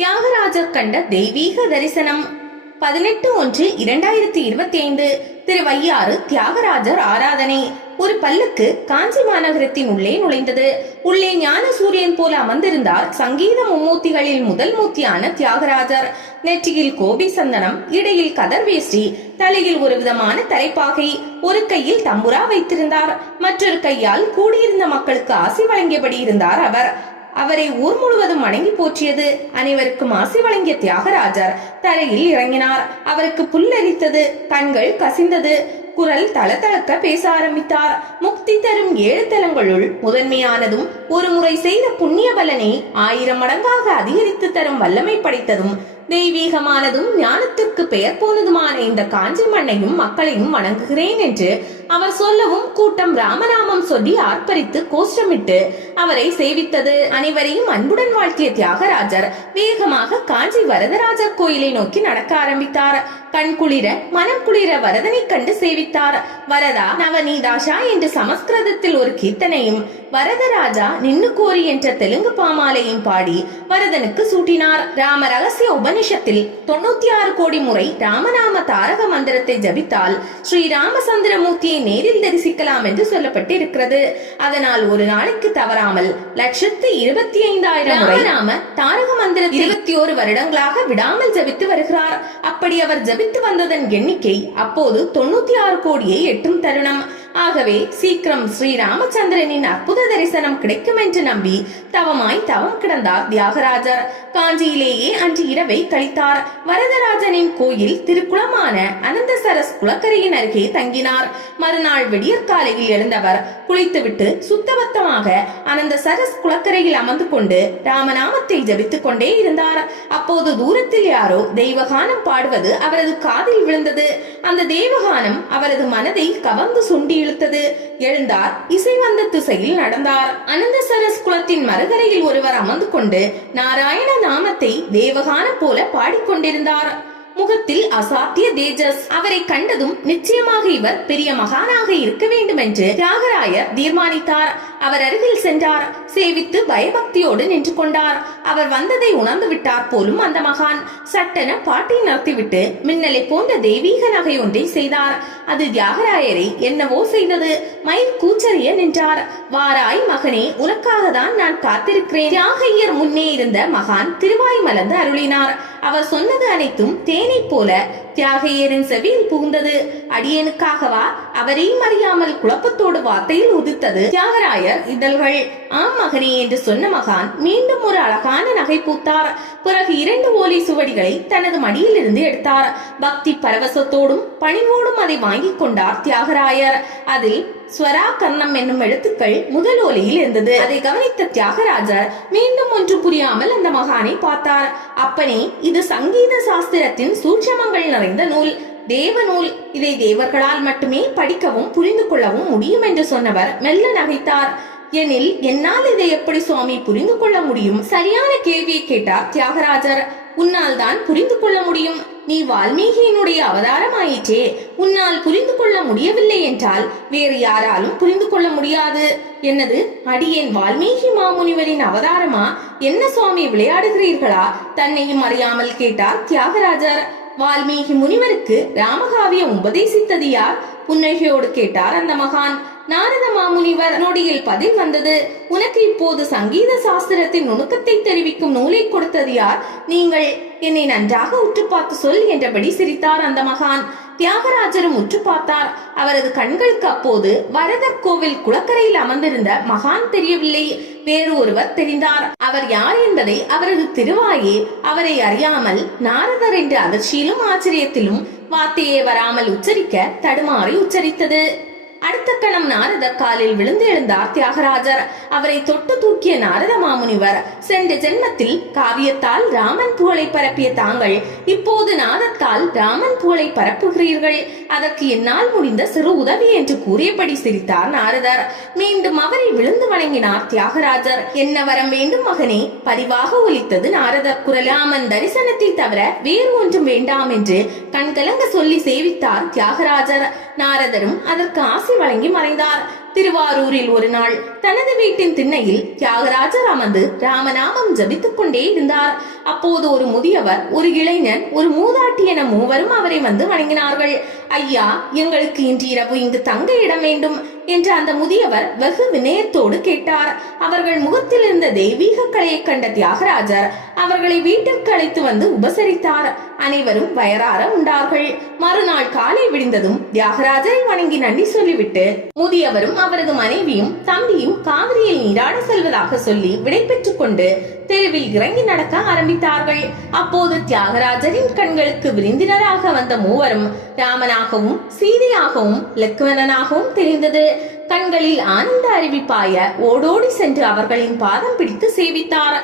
தியாகராஜர் கண்ட தெய்வீக தரிசனம். பதினெட்டு ஒன்று இரண்டாயிரத்தி இருபத்தி ஐந்து திரு வையாறு தியாகராஜர் ஆராதனை. ஒரு பல்லுக்கு காஞ்சி மாநகரத்தின் உள்ளே நுழைந்தது. உள்ளே ஞான சூரியன் போல அமர்ந்திருந்தார் சங்கீத மும்மூர்த்திகளில் முதல் மூர்த்தியான தியாகராஜர். நெற்றியில் கோபி சந்தனம் இடையில் கதர் வேஷ்டி தலையில் ஒரு விதமான தலைப்பாகை ஒரு கையில் தம்புரா வைத்திருந்தார். மற்றொரு கையால் கூடியிருந்த மக்களுக்கு ஆசி வழங்கியபடி இருந்தார் அவர். அவரை ஊர் முழுவதும் வணங்கி போற்றியது. அனைவருக்கும் ஆசி வழங்கிய தியாகராஜர் தரையில் இறங்கினார். அவருக்கு புல்லரித்தது கண்கள் கசிந்தது. குரல் தளதளக்க பேச ஆரம்பித்தார். முக்தி தரும் ஏழு தலங்களுள் முதன்மையானதும் ஒரு முறை செய்த புண்ணிய பலனை ஆயிரம் மடங்காக அதிகரித்து தரும் வல்லமை படைத்ததும் தெய்வீகமானதும் ஞானத்திற்கு பெயர் போனதுமான இந்த காஞ்சி மண்ணையும் மக்களையும் வணங்குகிறேன் என்று அவர் சொல்லவும் கூட்டம் ராமநாமம் சொல்லி ஆர்ப்பரித்து கோஷமிட்டு அவரை சேவித்தது. அனைவரையும் அன்புடன் வாழ்த்திய தியாகராஜர் வேகமாக காஞ்சி வரதராஜர் கோயிலை நோக்கி நடக்க ஆரம்பித்தார். கண் குளிர மனம் குளிர வரதனை கண்டு சேவித்தார். வரதா நவநீதாஷா என்று சமஸ்கிருதத்தில் ஒரு கீர்த்தனையும் வரதராஜா நின்னு கோரி என்ற தெலுங்கு பாமாலையும் பாடி வரதனுக்கு சூட்டினார். ராம ரகசிய உபனிஷத்தில் தொண்ணூத்தி ஆறு கோடி முறை ராமநாம தாரக மந்திரத்தை ஜபித்தால் ஸ்ரீ ராமசந்திரமூர்த்தியை நேரில் தரிசிக்கலாம் என்று சொல்லப்பட்டிருக்கிறது. அதனால் ஒரு நாளைக்கு தவறாமல் லட்சத்து இருபத்தி ஐந்தாயிரம் ராமநாம தாரக மந்திர இருபத்தி ஓரு வருடங்களாக விடாமல் ஜபித்து வருகிறார். அப்படி அவர் ஜபித்து வந்ததன் எண்ணிக்கை அப்போது தொண்ணூத்தி ஆறு கோடியை எட்டும் தருணம். ஆகவே சீக்கிரம் ஸ்ரீ ராமச்சந்திரனின் அற்புத தரிசனம் கிடைக்கும் என்று நம்பி தவமாய் தவம் கிடந்தார் தியாகராஜர். காஞ்சியிலேயே அன்று இரவை கழித்தார். வரதராஜனின் கோயில் திருக்குளமான அனந்தசரஸ் குளக்கரையின் அருகே தங்கினார். மறுநாள் விடியற்காலையில் எழுந்தவர். குளித்துவிட்டு சுத்தபத்தமாக அனந்தசரஸ் குளக்கரையில் அமர்ந்து கொண்டு ராமநாமத்தை ஜபித்துக் கொண்டே இருந்தார். அப்போது தூரத்தில் யாரோ தெய்வகானம் பாடுவது அவரது காதில் விழுந்தது. அந்த தெய்வகானம் அவரது மனதை கவர்ந்து சுண்டி இழுத்தது. எழுந்தார். இசை வந்த திசையில் நடந்தார். அனந்தசரஸ் குளத்தின் மறுகரையில் ஒருவர் அமர்ந்து கொண்டு நாராயண நாமத்தை தேவகான போல பாடிக்கொண்டிருந்தார். முகத்தில் அசாத்திய தேஜஸ். அவரை கண்டதும் நிச்சயமாக இவர் பெரிய மகானாக இருக்க வேண்டும் என்று தியாகராயர் தீர்மானித்தார். அவர் அருகில் சென்றார். சேவித்து பயபக்தியோடு நின்று கொண்டார். அவர் வந்ததை உணர்ந்து விட்டார் போலும் அந்த மகான். சட்டென பாட்டை நிறுத்திவிட்டு மின்னலை போன்ற தெய்வீக நகை ஒன்றை செய்தார். அது தியாகராயரை என்னவோ செய்தது. மயில் கூச்சறிய நின்றார். வாராய் மகனே உனக்காக தான் நான் காத்திருக்கிறேன். தியாகையர் முன்னே இருந்த மகான் திருவாய் மலர்ந்து அருளினார். அவர் சொன்னது அனைத்தும் தேனை போல தியாகையரின் செவியில் புகுந்தது. அடியனுக்காகவா? அவரையும் அறியாமல் குழப்பத்தோடு வார்த்தையில் உதித்தது தியாகராயர். இதழ்கள் ஆம் மகனே என்று சொன்ன மகான் மீண்டும் ஒரு அழகான நகை பூத்தார். பிறகு இரண்டு ஓலை சுவடிகளை தனது மடியில் இருந்து எடுத்தார். பக்தி பரவசத்தோடும் பணிவோடும் அதை வாங்கிக் கொண்டார் தியாகராயர். அதில் ஸ்வரா கர்ணம் என்னும் எழுத்துக்கள் முதல் ஓலையில் இருந்தது. அதை கவனித்த தியாகராஜர் மீண்டும் ஒன்று புரியாமல் அந்த மகானை பார்த்தார். அப்பனே இது சங்கீத சாஸ்திரத்தின் சூட்சமங்கள் நிறைந்த நூல். தேவ நூல் இதை தேவர்களால் மட்டுமே படிக்கவும் புரிந்து கொள்ளவும் முடியும் என்று சொன்னவர் மெல்ல நகைத்தார். எனில் என்னால் இதை எப்படி சுவாமி புரிந்து கொள்ள முடியும்? சரியான கேள்வியை கேட்டார் தியாகராஜர். உன்னால் தான் புரிந்து கொள்ள முடியும். நீ வால்மீகியினுடைய அவதாரமாயிற்றே. உன்னால் புரிந்து கொள்ள முடியவில்லை என்றால் வேறு யாராலும் புரிந்து கொள்ள முடியாது. என்னது? அடியேன் வால்மீகி மாமுனிவரின் அவதாரமா? என்ன சுவாமி விளையாடுகிறீர்களா? தன்னையும் அறியாமல் கேட்டார் தியாகராஜர். வால்மீகி முனிவருக்கு ராமகாவியம் உபதேசித்தது யார் புன்னகையோடு கேட்டார் அந்த மகான். நாரத மாமுனிவர் நொடியில் பதில் வந்தது உனக்கு இப்போது சங்கீத சாஸ்திரத்தின் நுணுக்கத்தை தெரிவிக்கும் நூலை கொடுத்தது யார் நீங்கள் என்னை நன்றாக உற்று பார்த்து சொல் என்றபடி சிரித்தார் அந்த மகான். தியாகராஜரும் உற்று பார்த்தார். அவரது கண்களுக்கு அப்போது வரதர் கோவில் குளக்கரையில் அமர்ந்திருந்த மகான் தெரியவில்லை. வேறு ஒருவர் தெரிந்தார். அவர் யார் என்பதை அவரது திருவாயே அவரை அறியாமல் நாரதர் என்ற அதிர்ச்சியிலும் ஆச்சரியத்திலும் வார்த்தையே வராமல் உச்சரிக்க தடுமாறி உச்சரித்தது. அடுத்த கணம் நாரதர் காலில் விழுந்து எழுந்தார் தியாகராஜர் அவரை தொட்டு தூக்கிய நாரத மாமுனிவர். சென்ற ஜென்மத்தில் காவியத்தால் ராமன் புகழை பரப்பிய தாங்கள். இப்போது நாதத்தால் ராமன் புகழை பரப்புகிறீர்கள். அதற்கு என்னால் முடிந்த சிறு உதவி என்று கூறியபடி சிரித்தார் நாரதர். மீண்டும் அவரை விழுந்து வணங்கினார் தியாகராஜர் என்ன வரம் வேண்டும் மகனே? பதிவாக ஒலித்தது நாரதர். குரல் ராமன் தரிசனத்தை தவிர வேறு ஒன்றும் வேண்டாம் என்று கண்கலங்க சொல்லி சேவித்தார் தியாகராஜர். நாரதரும் அதற்கு ஆசை வழங்கி மறைந்தார். திருவாரூரில் ஒரு நாள் தனது வீட்டின் திண்ணையில் தியாகராஜர் அமர்ந்து ராமநாமம் ஜபித்துக் கொண்டே இருந்தார். அப்போது ஒரு முதியவர் ஒரு இளைஞன் ஒரு மூதாட்டி என மூவரும் அவரை வந்து வணங்கினார்கள். ஐயா எங்களுக்கு இன்று இரவு இங்கு தங்க இடம் வேண்டும். என்று அந்த முதியவர் வெகு வினயத்தோடு கேட்டார். அவர்கள் முகத்தில் இருந்த தெய்வீக கலையைக் கண்ட தியாகராஜர் அவர்களை வீட்டிற்கு அழைத்து வந்து உபசரித்தார். அனைவரும் வயறார உண்டார்கள். மறுநாள் காலை விடிந்ததும் தியாகராஜரை வணங்கி நன்றி சொல்லிவிட்டு முதியவரும் அவரது மனைவியும் தம்பியும் காவிரியில் நீராட செல்வதாக சொல்லி விடை பெற்றுக் கொண்டு தெருவில் இறங்கி நடக்க ஆரம்பித்தார்கள். அப்போது தியாகராஜரின் கண்களுக்கு விருந்தினராக வந்த மூவரும் ராமனாகவும் சீதையாகவும் லக்குவனனாகவும் தெரிந்தது. கண்களில் ஆனந்த அறிவிப்பாய ஓடோடி சென்று அவர்களின் பாதம் பிடித்து சேவித்தார்.